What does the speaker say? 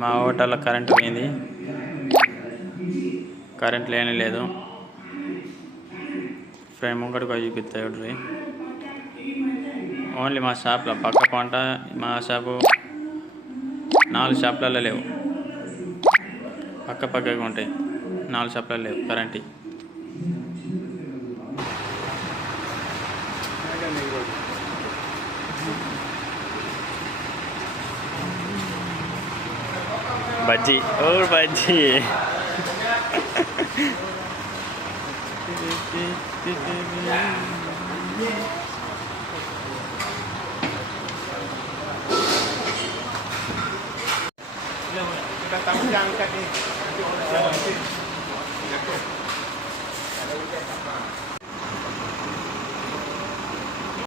మా హోటల్లో కరెంట్ పోయింది, కరెంట్ లేనే లేదు. ఫ్రేమ్ ముంగడికి పోయి చూపిస్తాయి. ఓన్లీ మా షాప్లో పక్క పంట మా షాపు 4 షాపులలో లేవు, పక్కగా ఉంటాయి. 4 షాపులలో లేవు కరెంట్. Bajji bajji Kita tahu yang angkat ni.